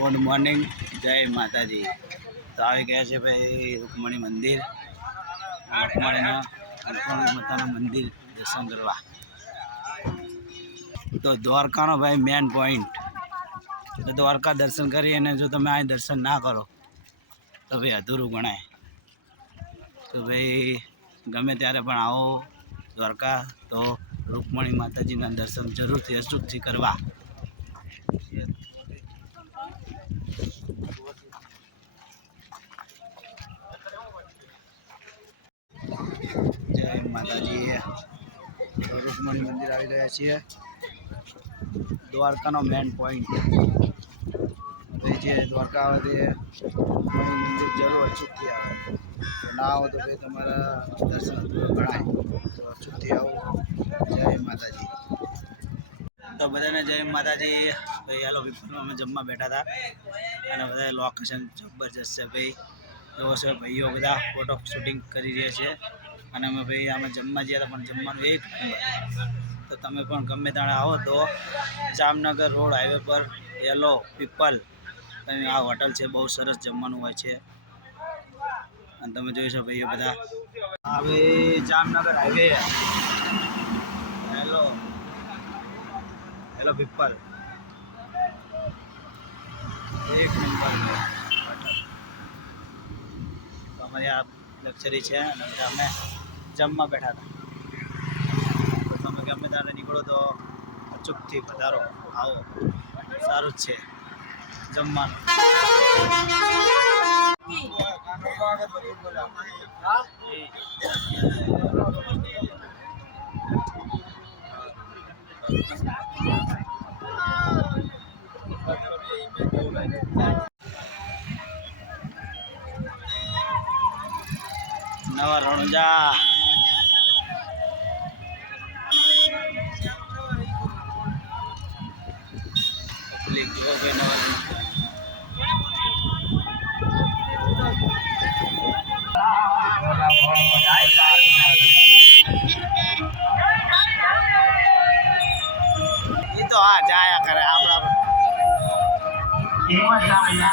Good morning, જય માતાજી. તો આવી ગયા છે ભાઈ રૂકમણી મંદિર, રૂકમણીના રૂકમણી માતાનું મંદિર દર્શન કરવા. તો દ્વારકાનો ભાઈ મેન પોઈન્ટ તો દ્વારકા દર્શન કરી અને જો તમે આ દર્શન ના કરો, તો ભાઈ અધૂરું ગણાય. તો ભાઈ ગમે ત્યારે પણ આવો દ્વારકા, તો રૂકમણી માતાજીના દર્શન જરૂરથી અચૂકથી કરવા. જય માતાજી. રૂકમણી મંદિર આવી રહ્યા છીએ. દ્વારકાનો મેન પોઈન્ટ જે દ્વારકા આવે તે રૂકમણી મંદિર જરૂર અચૂકથી આવે. ના આવો તો ભાઈ તમારા દર્શન ગણાય. તો અચૂકથી આવો. જય માતાજી. તો બધાને જય માતાજી. ભાઈ, હાલો, વિપુલમાં અમે જમવા બેઠા હતા. અને બધા લોકેશન જબરજસ્ત છે ભાઈ. એવો છે ભાઈઓ બધા ફોટો શૂટિંગ કરી રહ્યા છે. અને અમે ભાઈ અમે જમવા ગયા હતા, પણ જમવાનું એક તો તમે પણ ગમે તાણે આવો તો જામનગર રોડ હાઈવે પર યલો પીપલ આ હોટલ છે, બહુ સરસ જમવાનું હોય છે. અને તમે જોઈ શકો ભાઈ બધા. હવે Jamnagar highway. Hello hello people એક નંબર તમારી આ લક્ઝરી છે અને અમે જમવા બેઠા હતા. તો તમે ગમે ત્યારે નીકળો તો અચૂકથી વધારો આવો. સારું જ છે. જમવાનું. નવા રણુજા.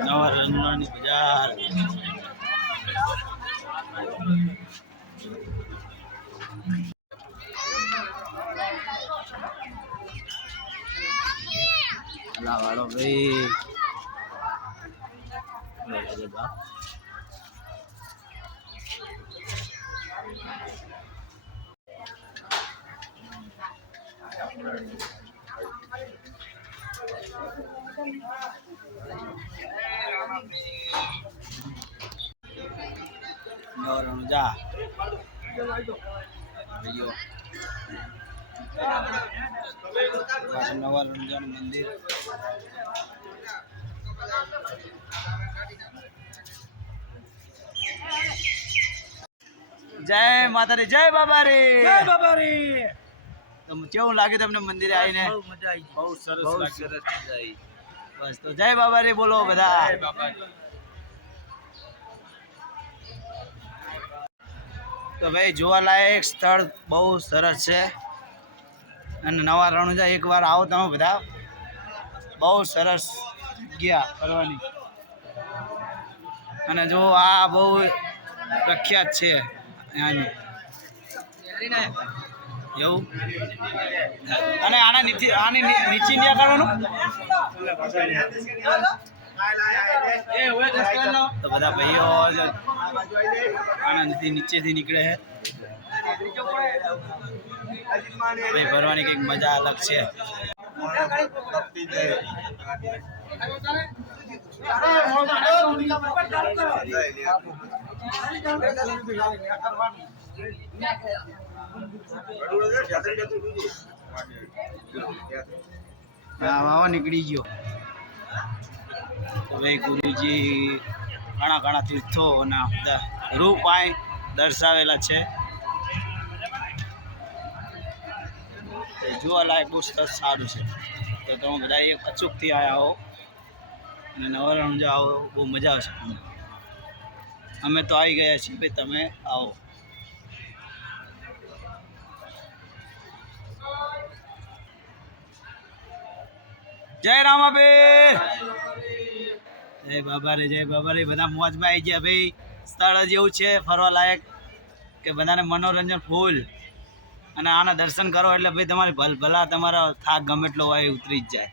નવા રણુજાની બજાર. વાળો ભાઈ. બા રણુજા નવા રણુજા મંદિર જય માતારી જય બાબા રે જય બાબા રે કેવું લાગે તમને મંદિરે આવીને? બહુ સરસ લાગ્યું. સરસ બસ તો જય બાબા રે બોલો બધા. તો ભાઈ જોવાલાયક સ્થળ બહુ સરસ છે. અને નવા રણુજા એક વાર આવો તમે બધા. બહુ સરસ ગયા ફરવાની. અને જો આ બહુ પ્રખ્યાત છે અહીંની અને આના નીચે આની નીચે ન્યા કરવાનું? તો બધા ભાઈઓ આનંદથી નીચેથી નીકળે છે. ભાઈ ભરવાની કંઈક મજા અલગ છે. વાવા નીકળી ગયો. હવે ગુરુજી ઘણા ઘણા તીર્થો ના બધા રૂપ આય દર્શાવેલા છે. જોવાલાયક બહુ સરસ સારું છે. તો તમે બધા એક અચૂકથી આવ્યા હો. અને નવરણ જો આવો બહુ મજા આવશે અમે તો આવી ગયા છીએ, ભાઈ તમે આવો. જય રામાબેન જય બાબા રે જય બાબા રે બધા મોજમાં આવી ગયા ભાઈ. સ્થળ જ એવું છે ફરવા લાયક કે બધાને મનોરંજન ફૂલ અને આના દર્શન કરો એટલે ભાઈ તમારી ભલ, ભલા તમારા થાક ગમે એટલો હોય ઉતરી જ જાય.